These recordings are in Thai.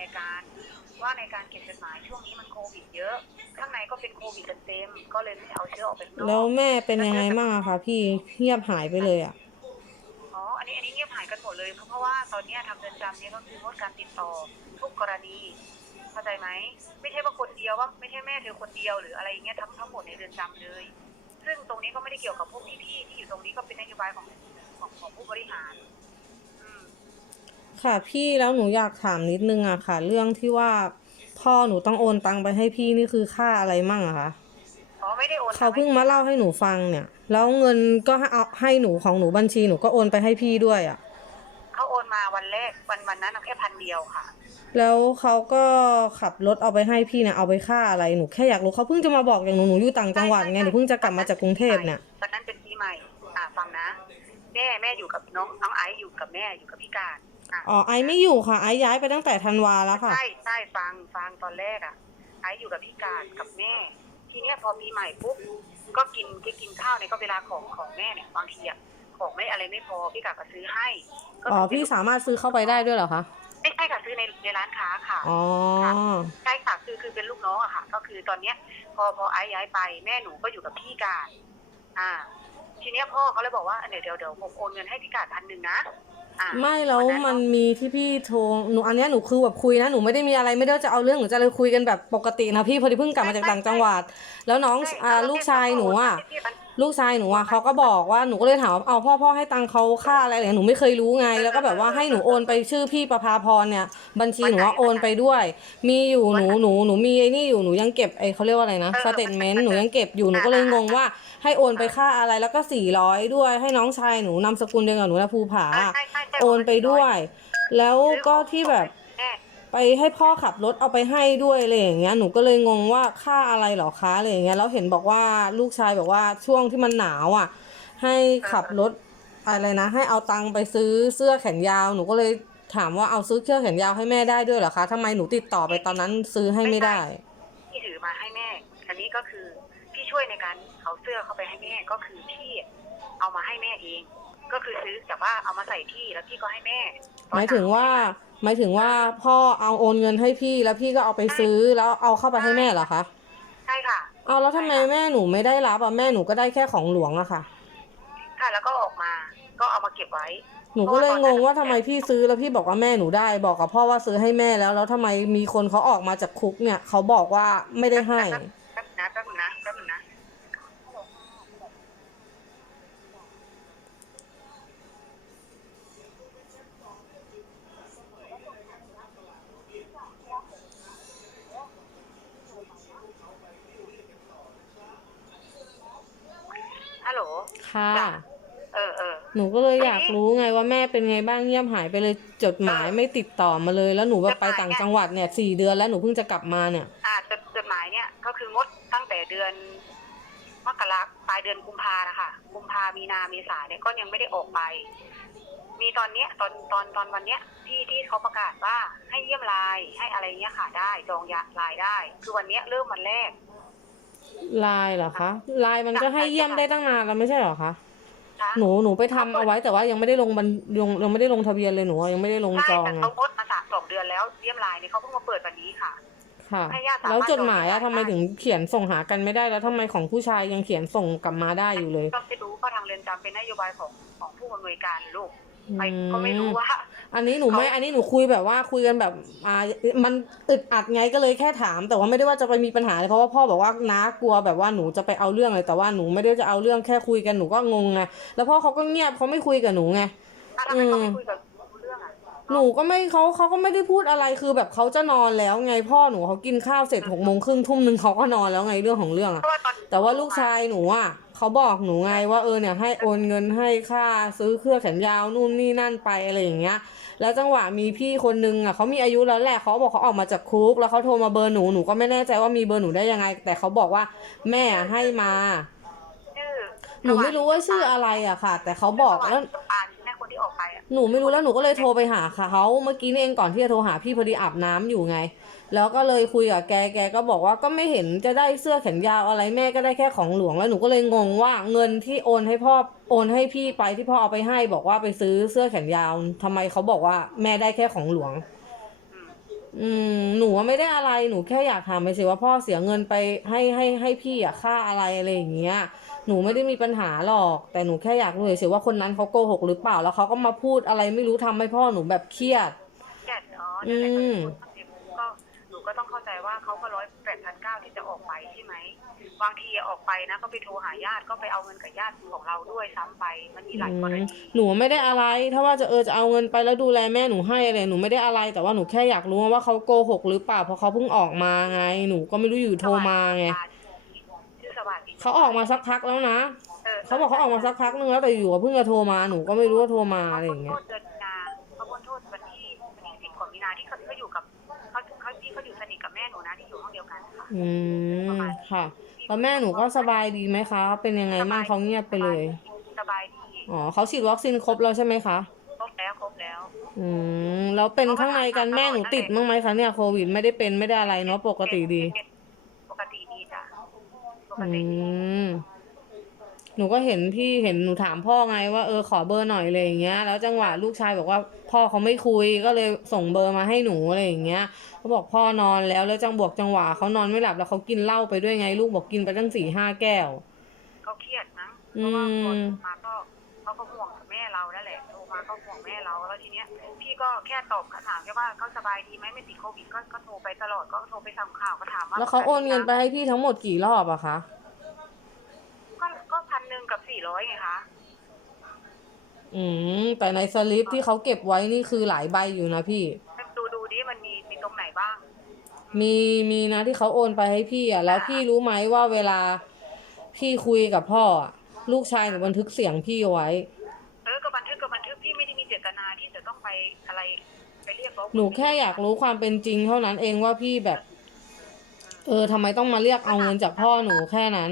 ในการว่าในการเก็บจดหมายช่วงนี้มันโควิดเยอะ ข้างในก็เป็นโควิดเต็มๆก็เลยไม่เอาเชื้อออกไปข้างนแล้วอกแม่เป็นยังไงบ้างอะคะพี่เงียบหายไปเลยอะอ๋ออันนี้อันนี้เงียบหายกันหมดเลยเพราะเพราะว่าตอนเนี้ยทางเรือนจำเนี่ยก็คืองดการติดต่อทุกกรณีเข้าใจไหมไม่ใช่ว่าคนเดียวว่าไม่ใช่แม่เธอคนเดียวหรืออะไรอย่างเงี้ยทั้งทั้งหมดในเรือนจำเลย ซึ่งตรงนี้ก็ไม่ได้เกี่ยวกับพวกพี่ๆที่อยู่ตรงนี้ก็เป็นนโยบายของของของผู้บริหารอืม ค่ะพี่แล้วหนูอยากถามนิดนึงอะค่ะ เรื่องที่ว่าพ่อหนูต้องโอนตังไปให้พี่นี่คือค่าอะไรมั่งอะคะอ๋อไม่ได้โอนเขาเพิ่งมาเล่าให้หนูฟังเนี่ย แล้วเงินก็ให้เอาให้หนูของหนูบัญชีหนูก็โอนไปให้พี่ด้วยอะเขาโอนมาวันแรกวันวันนั้นเอาแค่พันเดียวค่ะ แล้วเขาก็ขับรถเอาไปให้พี่เนี่ยเอาไปค่าอะไรหนูแค่อยากรู้เขาเพิ่งจะมาบอกอย่างหนูหนูอยู่ต่างจังหวัดไงหนูเพิ่งจะกลับมาจากกรุงเทพเนี่ยตอนนั้นเป็นปีใหม่อ่าฟังนะ แม่แม่อยู่กับน้องน้องไอซ์อยู่กับแม่อยู่กับพี่การ อะอ๋อไอไม่อยู่ค่ะ ไอย้ายไปตั้งแต่ธันวาแล้วค่ะ ใช่ใช่ฟังฟังตอนแรกอะ ไอซ์อยู่กับพี่การกับแม่ ทีเนี้ยพอปีใหม่ปุ๊บก็กินก็กินข้าวในยก็เวลาของของแม่เนี่ยบางทีอะของไม่อะไรไม่พอพี่กาก็ซื้อให้ก็อ๋อพี่สามารถซื้อเข้าไปได้ด้วยเหรอคะไม่ใช่ค่ะซื้อในในร้านค้าค่ะอ๋อใช่ค่ะคือคือเป็นลูกน้องอะค่ะ ก็คือตอนเนี้ย พอพอไอ้ย้ายไปแม่หนูก็อยู่กับพี่การอ่า ทีเนี้ยพ่อเขาเลยบอกว่าเดี๋ยวเดี๋ยวเดี๋ยวผมโอนเงินให้พี่การพันหนึ่งนะ อ่าไม่แล้ววัมันเาะมีที่พี่โทรหนูอันเนี้ยหนูคือแบบคุยนะหนูไม่ได้มีอะไรไม่ได้จะเอาเรื่องหนูจะเลยคุยกันแบบปกตินะพี่พอดีเพิ่งกลับมาจากต่างจังหวัด แล้วน้องใช่อ่าแล้วลูกชายหนูอะ ที่มัน ลูกชายหนูอะเขาก็บอกว่าหนูก็เลยถามว่าเอาพ่อพ่อให้ตังค์เขาค่าอะไรอะไรหนูไม่เคยรู้ไง แล้วก็แบบว่าให้หนูโอนไปชื่อพี่ประภาพรเนี่ย บัญชีหนูว่าโอนไปด้วย มีอยู่หนูหนูหนูมีไอ้นี่อยู่หนูยังเก็บไอ้เขาเรียกว่าอะไรนะสเตทเมนต์หนูยังเก็บอยู่หนูก็เลยงงว่าให้โอนไปค่าอะไรแล้วก็สี่ร้อยด้วยให้น้องชายหนูนามสกุลเดียวกับหนูนะภูผาใช่ใช่ใช่โอนไปด้วย แล้วก็ที่แบบแม่ ไปให้พ่อขับรถเอาไปให้ด้วยอะไรอย่างเงี้ยหนูก็เลยงงว่าค่าอะไรเหรอคะอะไรอย่างเงี้ยแล้วเห็นบอกว่าลูกชายบอกว่าช่วงที่มันหนาวอะ ให้ขับรถอะไรนะ ให้เอาตังค์ไปซื้อเสื้อแขนยาว หนูก็เลยถามว่าเอาซื้อเสื้อแขนยาวให้แม่ได้ด้วยเหรอคะทำไมหนูติดต่อไปตอนนั้นซื้อให้ไม่ได้ ที่ถือมาให้แม่ อันนี้ก็คือพี่ช่วยในการเอาเสื้อเข้าไปให้แม่ก็คือพี่เอามาให้แม่เอง ก็คือซื้อแต่ว่าเอามาใส่ที่แล้วพี่ก็ให้แม่หมายถึงว่า หมายถึงว่าพ่อเอาโอนเงินให้พี่แล้วพี่ก็เอาไปซื้อแล้วเอาเข้าไปให้แม่เหรอคะใช่ค่ะ เอาแล้วทำไมแม่หนูไม่ได้รับอะแม่หนูก็ได้แค่ของหลวงอะค่ะ ค่ะแล้วก็ออกมา ก็เอามาเก็บไว้ หนูก็เลยงงว่าทำไมพี่ซื้อแล้วพี่บอกว่าแม่หนูได้ บอกกับพ่อว่าซื้อให้แม่แล้ว แล้วทำไมมีคนเขาออกมาจากคุกเนี่ยเขาบอกว่าไม่ได้ให้ ค่ะ เออเออ หนูก็เลยอยากรู้ไงว่าแม่เป็นไงบ้างเงียบหายไปเลยจดหมายไม่ติดต่อมาเลย แล้วหนูแบบไปต่างจังหวัดเนี่ยสี่เดือนแล้วหนูเพิ่งจะกลับมาเนี่ย อ่าจดจดหมายเนี่ยก็คืองดตั้งแต่เดือนมกราปลายเดือนกุมภานะคะกุมภามีนาเมษาเนี่ยก็ยังไม่ได้ออกไป มีตอนเนี้ยตอนตอนตอนวันเนี้ยที่ที่เขาประกาศว่าให้เยี่ยมไลายให้อะไรเงี้ยค่ะได้จองยาไลายได้ คือวันเนี้ยเริ่มวันแรก ไลน์เหรอคะไลน์มันก็ให้เยี่ยมได้ตั้งนานแล้วไม่ใช่เหรอคะนะหนูหนูไปทำเอาไว้แต่ว่ายังไม่ได้ลงบันลงยังไม่ได้ลงทะเบียนเลยหนูอะยังไม่ได้ลงใช่จองแต่ไงเขางดมาสามสองเดือนแล้วเยี่ยมไลายเนี่ยเขาเพิ่งมาเปิดวันนี้ค่ะ ค่ะให้ญาติสามารถแล้วจดหมายจองได้อะทำไมถึงเขียนส่งหากันไม่ได้แล้วทำไมของผู้ชายยังเขียนส่งกลับมาได้อยู่เลย ก็ไม่รู้เพราะทางเรือนจำเป็นนโยบายของของผู้อำนวยการลูกอื ไปก็ไม่รู้ว่าอันนี้หนูไม่เขาอันนี้หนูคุยแบบว่าคุยกันแบบอ่ามันอึดอัดไงก็เลยแค่ถาม แต่ว่าไม่ได้ว่าจะไปมีปัญหาเลยเพราะว่าพ่อบอกว่าน้ากลัวแบบว่าหนูจะไปเอาเรื่องเลยแต่ว่าหนูไม่ได้จะเอาเรื่องแค่คุยกันหนูก็งงไงแล้วพ่อเขาก็เงียบเขาไม่คุยกับหนูไงถ้าทำไมเขาไม่คุยกับรู้เรื่องอะหนูก็ไม่เขาเขาก็ไม่ได้พูดอะไรคือแบบเขาจะนอนแล้วไงพ่อหนูเขากินข้าวเสร็จหกโมงครึ่งทุ่มหนึ่งเขาก็นอนแล้วไงเรื่องของเรื่องอะเพราะว่าตอนแต่ว่าลูกชายหนูอะ เขาบอกหนูไงว่าเออเนี่ยให้โอนเงินให้ค่าซื้อเครื่องแขนยาวนู่นนี่นั่นไปอะไรอย่างเงี้ย แล้วจังหวะมีพี่คนนึงอะเขามีอายุแล้วแหละเขาบอกเขาออกมาจากคุก แล้วเขาโทรมาเบอร์หนูหนูก็ไม่แน่ใจว่ามีเบอร์หนูได้ยังไง แต่เขาบอกว่าแม่ให้มาชื่อหนูไม่รู้ว่าชื่ออะไรอะค่ะ แต่เขาบอกแล้ว อ่านแม่คนที่ออกไปอะ หนูไม่รู้แล้วหนูก็เลยโทรไปหาเขาเมื่อกี้นี่เองก่อนที่จะโทรหาพี่พอดีอาบน้ำอยู่ไง แล้วก็เลยคุยกับแกแกก็บอกว่าก็ไม่เห็นจะได้เสื้อแขนยาวอะไรแม่ก็ได้แค่ของหลวงแล้วหนูก็เลยงงว่าเงินที่โอนให้พ่อโอนให้พี่ไปที่พ่อเอาไปให้ บอกว่าไปซื้อเสื้อแขนยาวทำไมเขาบอกว่าแม่ได้แค่ของหลวงอืมอืมหนูว่าไม่ได้อะไรหนูแค่อยากถามไปสิว่าพ่อเสียเงินไปให้ให้ให้พี่อะค่าอะไรอะไรอย่างเงี้ย หนูไม่ได้มีปัญหาหรอก แต่หนูแค่อยากรู้เฉยๆว่าคนนั้นเขาโกหกหรือเปล่าแล้วเขาก็มาพูดอะไรไม่รู้ทำให้พ่อหนูแบบเครียดแก่เนาะนั่นแหละอืมก็หนูก็ต้องเข้าใจว่าเขาก็ร้อยแปดพันเก้าที่จะออกไปใช่ไหมบางทีออกไปนะก็ไปโทรหาญาติก็ไปเอาเงินกับญาติของเราด้วยซ้ำไปมันมีหลายกรณีหนูไม่ได้อะไร ถ้าว่าจะเออจะเอาเงินไปแล้วดูแลแม่หนูให้อะไรหนูไม่ได้อะไร แต่ว่าหนูแค่อยากรู้ว่าเขาโกหกหรือเปล่าเพราะเขาเพิ่งออกมาไง หนูก็ไม่รู้อยู่โทรมาไงชื่อสวัสดี เขาออกมาสักพักแล้วนะออเขาบอกเขาออกมาสักพักนึงแล้วแต่อยู่ๆเพิ่งจะโทรมาหนูก็ไม่รู้ว่าโทรมาอะไรอย่างเงี้โทยษเดือนมีนาเขาพ้นโทษวันที่วันที่สิบของมีนาที่เขาเขาอยู่กับเขาเขาที่เขาอยู่สนิทกับแม่หนูนะที่อยู่ห้องเดียวกันค่ะอืมค่ะแล้วแม่หนูก็สบายดีไหมคะเป็นยังไงบ้างเขาเงียบไปเลยสบายดีอ๋อเขาฉีดวัคซีนครบแล้วใช่ไหมคะครบแล้วครบแล้ว อืมแล้วเป็นข้างในกันแม่หนูติดบ้างไหมคะเนี่ยโควิดไม่ได้เป็นไม่ได้อะไรเนาะปกติดีปกติดีจ้ะ ปกอืติดีมหนูก็เห็นพี่เห็นหนูถามพ่อไงว่าเออขอเบอร์หน่อยอะไรอย่างเงี้ย แล้วจังหวะลูกชายบอกว่าพ่อเขาไม่คุยก็เลยส่งเบอร์มาให้หนูอะไรอย่างเงี้ยเขาบอกพ่อนอนแล้วแล้วจังบวกจังหวะเขานอนไม่หลับแล้วเขากินเหล้าไปด้วยไง ลูกบอกกินไปตั้งสี่ห้าแก้ว เขาเครียดนะเพอืราะว่าพอมมาก็เขาก็ห่วงแม่เรานั่นแหละโทรมาก็ห่วงแม่เราแล้วทีเนี้ย พี่ก็แค่ตอบคำถามแค่ว่าเขาสบายดีไหมไม่ติดโควิดก็ก็โทรไปตลอดก็โทรไปทำข่าวก็ถามว่าแล้วเขาโอนเงินไปให้พี่ทั้งหมดกี่รอบอะคะก็ก็พันหนึ่งกับสี่ร้อยไงคะอืมแต่ในสลิปที่เขาเก็บไว้นี่คือหลายใบอยู่นะพี่ ดูดูดิมันมีมีตรงไหนบ้าง มีมีนะที่เขาโอนไปให้พี่อะแล้วพี่รู้ไหมว่าเวลาพี่คุยกับพ่ออะลูกชายหนูบันทึกเสียงพี่เอาไว้ ไม่ได้มีเจตนาที่จะต้องไปอะไรไปเรียกร้องหนูแค่อยากรู้ความเป็นจริง เท่านั้นเองว่าพี่แบบ เออทำไมต้องมาเรียกเอาเงินจากพ่อหนูแค่นั้น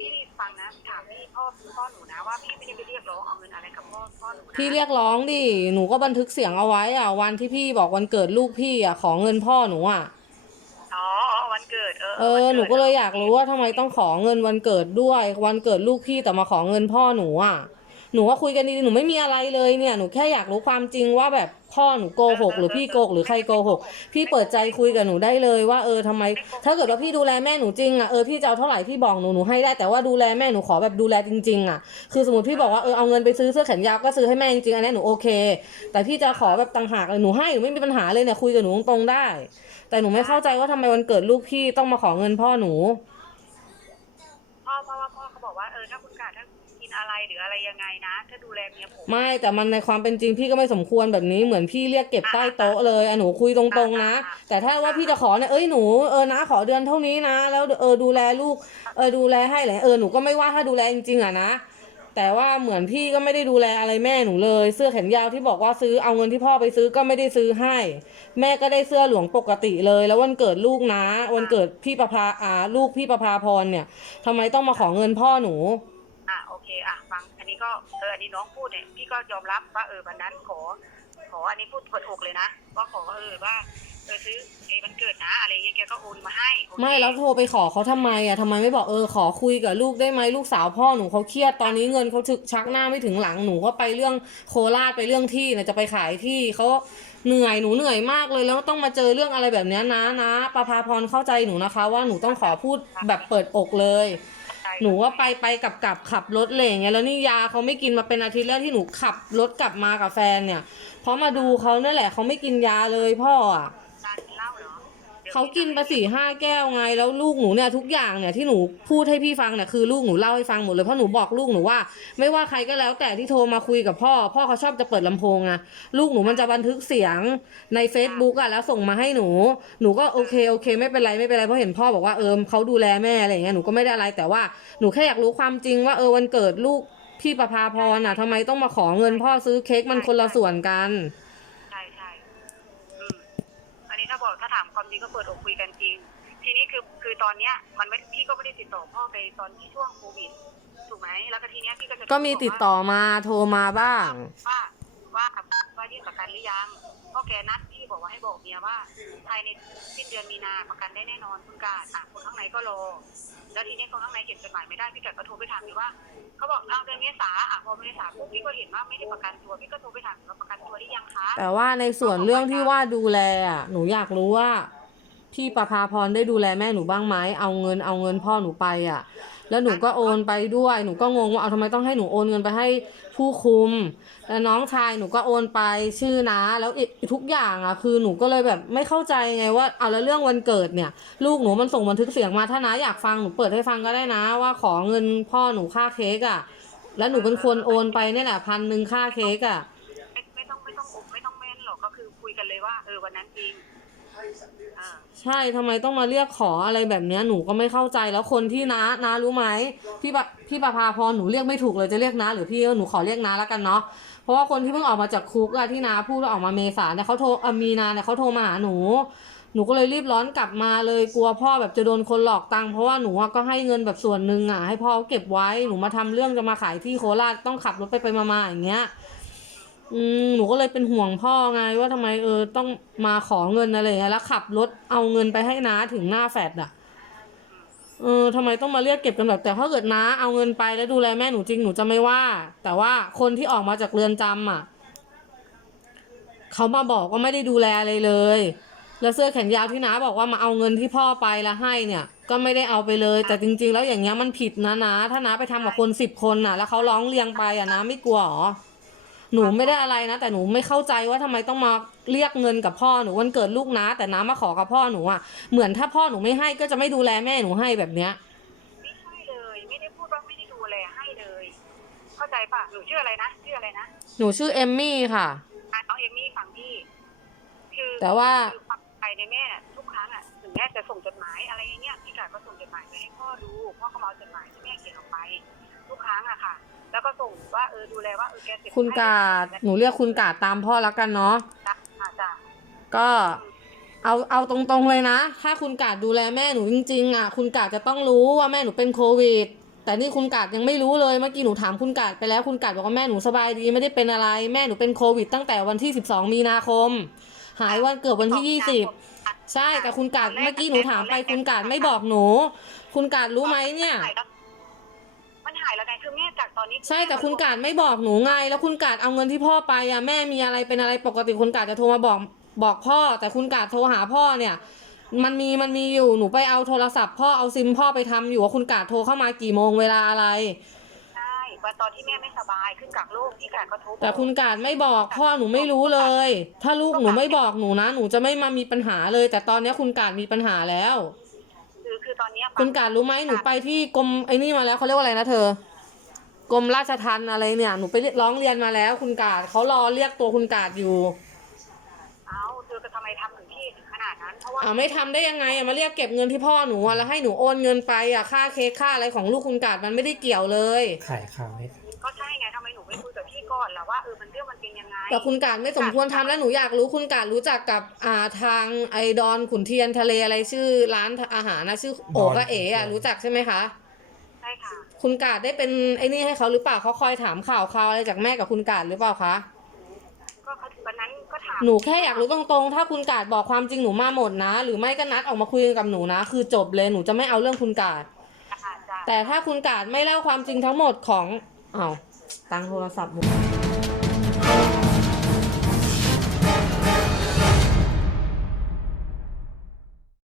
พี่ฟังนะถามพี่พ่อพ่อหนูนะว่าพี่ไม่ได้ไปเรียกร้องเอาเงินอะไรกับพ่อพ่อหนูนะพี่เรียกร้องดิหนูก็บันทึกเสียงเอาไว้อะ วันที่พี่บอกวันเกิดลูกพี่อะขอเงินพ่อหนูอะ อ๋ออ๋อวันเกิดเออเออหนูก็เลยอยากรู้ว่าทำไมต้องขอเงินวันเกิดด้วย วันเกิดลูกพี่แต่มาขอเงินพ่อหนูอะ หนูว่าคุยกันดีๆหนูไม่มีอะไรเลยเนี่ยหนูแค่อยากรู้ความจริงว่าแบบพ่อหนูโกหกหรือพี่โกหกหรือใครโกหกพี่เปิดใจคุยกับหนูได้เลยว่าเออทำไม ถ้าเกิดว่าพี่ดูแลแม่หนูจริงอะเออพี่จะเอาเท่าไหร่พี่บอกหนูหนูให้ได้แต่ว่าดูแลแม่หนูขอแบบดูแลจริงๆอะคือสมมติพี่บอกว่าเออเอาเงินไปซื้อเสื้อแขนยาวก็ซื้อให้แม่จริงๆอันนี้หนูโอเค แต่พี่จะขอแบบต่างหากเลยหนูให้หนูไม่มีปัญหาเลยเนี่ยคุยกับหนูตรงๆได้ แต่หนูไม่เข้าใจว่าทำไมวันเกิดลูกพี่ต้องมาขอเงินพ่อหนู อะไรหรืออะไรยังไงนะถ้าดูแลเมียผม ไม่แต่มันในความเป็นจริงพี่ก็ไม่สมควรแบบนี้เหมือนพี่เรียกเก็บใต้โต๊ะเลยอะหนูคุยตรงๆนะ แต่ถ้าว่าพี่จะขอเนี่ยเอ้ยหนูเออนะขอเดือนเท่านี้นะ แล้วเออดูแลลูกเออดูแลให้อะไรเออหนูก็ไม่ว่าถ้าดูแลจริงๆอะนะแต่ว่าเหมือนพี่ก็ไม่ได้ดูแลอะไรแม่หนูเลย เสื้อแขนยาวที่บอกว่าซื้อเอาเงินที่พ่อไปซื้อก็ไม่ได้ซื้อให้ แม่ก็ได้เสื้อหลวงปกติเลย แล้ววันเกิดลูกนะวันเกิดพี่ประภาอ่าลูกพี่ประภาพรเนี่ยทำไมต้องมาขอเงินพ่อหนู อะโอเคอะฟังอั นี้ก็เอออันนี้น้องพูดเนี่ยพี่ก็ยอมรับว่าเออวันนั้นขอ ขออันนี้พูดเปิดอกเลยนะว่าขอเออว่าเออซื้อไอ้วันเกิดนะอะไรเงี้ยแกก็โอนมาให้โอเคไม่แล้วโทรไปขอเขาทำไมอะทำไมไม่บอกเออขอคุยกับลูกได้ไหมลูกสาวพ่อหนูเขาเครียดตอนนี้เงินเขาถึกชักหน้าไม่ถึงหลังหนูก็ไปเรื่องโคราชไปเรื่องที่นะจะไปขายที่เขาเหนื่อยหนูเหนื่อยมากเลยแล้วต้องมาเจอเรื่องอะไรแบบเนี้ยนะนะประภาพรเข้าใจหนูนะคะ ว่าหนูต้องขอพูดแบบเปิดอกเลย หนูว่าไปไปกลับกลับขับรถเลยอย่างเงี้ยแล้วนี่ยาเขาไม่กินมาเป็นอาทิตย์แล้วที่หนูขับรถกลับมากับแฟนเนี่ยเพราะมาดูเขาเนี่ยแหละเขาไม่กินยาเลยพ่ออะ เขากินไปสี่ห้าแก้วไง แล้วลูกหนูเนี่ยทุกอย่างเนี่ยที่หนูพูดให้พี่ฟังเนี่ยคือลูกหนูเล่าให้ฟังหมดเลยเพราะหนูบอกลูกหนูว่า ไม่ว่าใครก็แล้วแต่ที่โทรมาคุยกับพ่อ พ่อเขาชอบจะเปิดลำโพงไงลูกหนูมันจะบันทึกเสียงใน Facebook อะแล้วส่งมาให้หนู หนูก็โอเคโอเคไม่เป็นไรไม่เป็นไรเพราะเห็นพ่อบอกว่าเออเขาดูแลแม่อะไรอย่างเงี้ยหนูก็ไม่ได้อะไรแต่ว่าหนูแค่อยากรู้ความจริงว่าเออวันเกิดลูกพี่ประภาพรน่ะทำไมต้องมาขอเงินพ่อซื้อเค้กมันคนละส่วนกัน ใช่ใช่อืมอันนี้ ถ้าบอกถ้าถามความจริงก็เปิดอกคุยกันจริง ทีนี้คือคือตอนเนี้ยมันไม่พี่ก็ไม่ได้ติดต่อพ่อไปตอนที่ช่วงโควิดถูกไหมแล้วก็ทีเนี้ยพี่ก็จะก็มีติดต่อมาโทรมาบ้าง ว่าว่า ว่าว่ายื่นประกันหรือยังเพราะแกนัดพี่บอกว่าให้บอกเมียว่าภายในสิ้นเดือนมีนาประกันได้แน่นอนคุณกาดอ่คนข้างในก็รอแล้วทีนี้คนข้างในเขียนจดหมายไม่ได้พี่กาดก็โทรไปถามพี่ว่าเขาบอกเอาเดือนเมษาอะพอเมษาปุ๊บพี่ก็เห็นว่าไม่ได้ประกันตัวพี่ก็โทรไปถามว่าประกันตัวหรือยังคะแต่ว่าในส่วนเรื่องที่ว่าดูแลอะหนูอยากรู้ว่าพี่ประภาพรได้ดูแลแม่หนูบ้างไหมเอาเงินเอาเงินพ่อหนูไปอะ แล้วหนูก็โอนไปด้วย หนูก็งงว่าเอาทำไมต้องให้หนูโอนเงินไปให้ ผู้คุมแล้วน้องชายหนูก็โอนไปชื่อนะแล้วทุกอย่างอะคือหนูก็เลยแบบไม่เข้าใจไงว่าเอาแล้วเรื่องวันเกิดเนี่ย ลูกหนูมันส่งบันทึกเสียงมาถ้านะอยากฟังหนูเปิดให้ฟังก็ได้นะ ว่าขอเงินพ่อหนูค่าเค้กอะ แล้วหนูเป็นคนโอนไปนี่แหละพันหนึ่งค่าเค้กอะไม่ต้องไม่ต้องอบไม่ต้องแม่นหรอกก็คือคุยกันเลยว่าเออวันนั้นจริง ใช่ทำไมต้องมาเรียกขออะไรแบบเนี้ยหนูก็ไม่เข้าใจแล้วคนที่น้าน้ารู้ไหมพี่ปะพี่ประภาพรหนูเรียกไม่ถูกเลยจะเรียกน้าหรือพี่หนูขอเรียกน้าแล้วกันเนาะเพราะว่าคนที่เพิ่งออกมาจากคุกอะที่น้าพูดว่าออกมาเมษาเนี่ยเขาโทรเอ่อมีนาเนี่ยเขาโทรมาหาหนูหนูก็เลยรีบร้อนกลับมาเลยกลัวพ่อแบบจะโดนคนหลอกตังค์เพราะว่าหนูอะก็ให้เงินแบบส่วนหนึ่งอะให้พ่อเก็บไว้หนูมาทำเรื่องจะมาขายที่โคราชต้องขับรถไปไปมาๆอย่างเงี้ย อืมหนูก็เลยเป็นห่วงพ่อไงว่าทำไมเออต้องมาขอเงินอะไรอย่างเงี้ยแล้วขับรถเอาเงินไปให้น้าถึงหน้าแฟดอะเออทำไมต้องมาเรียกเก็บกันแบบแต่ถ้าเกิดน้าเอาเงินไปแล้วดูแลแม่หนูจริงหนูจะไม่ว่า แต่ว่าคนที่ออกมาจากเรือนจำอะเขามาบอกว่าไม่ได้ดูแลอะไรเลย แล้วเสื้อแขนยาวที่น้าบอกว่ามาเอาเงินที่พ่อไปแล้วให้เนี่ย ก็ไม่ได้เอาไปเลย แต่จริง ๆ แล้วอย่างเงี้ยมันผิดนะนะถ้าน้าไปทำกับคนสิบคนน่ะ แล้วเขาร้องเรียงไปอะน้าไม่กลัวหรอ หนูไม่ได้อะไรนะ แต่หนูไม่เข้าใจว่าทำไมต้องมาเรียกเงินกับพ่อหนูวันเกิดลูกนะ แต่น้ามาขอกับพ่อหนูอะเหมือนถ้าพ่อหนูไม่ให้ก็จะไม่ดูแลแม่หนูให้แบบเนี้ยไม่ใช่เลย ไม่ได้พูดว่าไม่ได้ดูแลให้เลย เข้าใจปะหนูชื่ออะไรนะชื่ออะไรนะหนูชื่อเอมมี่ค่ะอะน้องเอมมี่ฟังพี่คือแต่ว่าคือความใจในแม่น่ะทุกครั้งอะถึงแม่จะส่งจดหมายอะไรอย่างเงี้ยพี่กาดก็ส่งจดหมายไปให้พ่อดูพ่อก็มาเอาจดหมายที่แม่เขียนออกไป ทุกครั้งอะค่ะ แล้วก็ส่งว่าเออดูแลว่าเออแกเสร็จคุณกาดหนูเรียกคุณกาดตามพ่อแล้วกันเนาะ จ้ะอะจ้ะก็เอาเอาตรงๆเลยนะ ถ้าคุณกาดดูแลแม่หนูจริงๆอะ คุณกาดจะต้องรู้ว่าแม่หนูเป็นโควิด แต่นี่คุณกาดยังไม่รู้เลย เมื่อกี้หนูถามคุณกาดไปแล้วคุณกาดบอกว่าแม่หนูสบายดีไม่ได้เป็นอะไร แม่หนูเป็นโควิดตั้งแต่วันที่ 12 มีนาคม หายวันเกิดวันที่ 20 ใช่แต่คุณกาดเมื่อกี้หนูถามไปคุณกาดไม่บอกหนู คุณกาดรู้ไหมเนี่ยมันหายแล้วไงคือแม่จากตอนนี้ใช่แต่คุณกาดไม่บอกหนูไง แล้วคุณกาดเอาเงินที่พ่อไปอะแม่มีอะไรเป็นอะไรปกติคุณกาดจะโทรมาบอกบอกพ่อ แต่คุณกาดโทรหาพ่อเนี่ย มันมีมันมีอยู่หนูไปเอาโทรศัพท์พ่อเอาซิมพ่อไปทำอยู่ว่าคุณกาดโทรเข้ามากี่โมงเวลาอะไร ใช่วันตอนที่แม่ไม่สบายขึ้นกักโรคที่กาดก็โทรบอกแต่คุณกาดไม่บอกพ่อหนูไม่รู้เลย ถ้าลูกหนูไม่บอกหนูนะ หนูจะไม่มามีปัญหาเลย แต่ตอนเนี้ยคุณกาดมีปัญหาแล้วคือคือ ตอนเนี้ยคุณกาดรู้ไหมหนูไปที่กรมไอ้นี่มาแล้วเขาเรียกว่าอะไรนะเธอกรมราชทัณฑ์อะไรเนี่ยหนูไปร้องเรียนมาแล้ว คุณกาดเขารอเรียกตัวคุณกาดอยู่เอาเธอจะทำไมทำถึงที่ถึงขนาดนั้นเพราะว่าอ่าไม่ทำได้ยังไงอะมาเรียกเก็บเงินที่พ่อหนูอะแล้วให้หนูโอนเงินไปอะค่าเค้กค่าอะไรของลูกคุณกาดมันไม่ได้เกี่ยวเลย ขายข่าวให้ ก็ใช่ไงทำไมหนูไม่คุยกับพี่ก่อนล่ะว่าเออมัน แต่คุณกาดไม่สมควรทำแล้วหนูอยากรู้คุณกาดรู้จักกับอ่าทางไอดอนขุนเทียนทะเลอะไรชื่อร้านอาหารนะชื่อโอกะเอ๋อะรู้จักใช่ไหมคะใช่ค่ะคุณกาดได้เป็นไอ้นี่ให้เขาหรือเปล่าเขาคอยถามข่าวข่าวอะไรจากแม่กับคุณกาดหรือเปล่าคะก็เขาวันนั้นก็ถามหนูแค่อยากรู้ตรงๆ ถ้าคุณกาดบอกความจริงหนูมาหมดนะ หรือไม่ก็นัดออกมาคุยกันกับหนูนะ คือจบเลยหนูจะไม่เอาเรื่องคุณกาดค่ะจ้ะแต่ถ้าคุณกาดไม่เล่าความจริงทั้งหมดของอ้าวตังโทรศัพท์หนู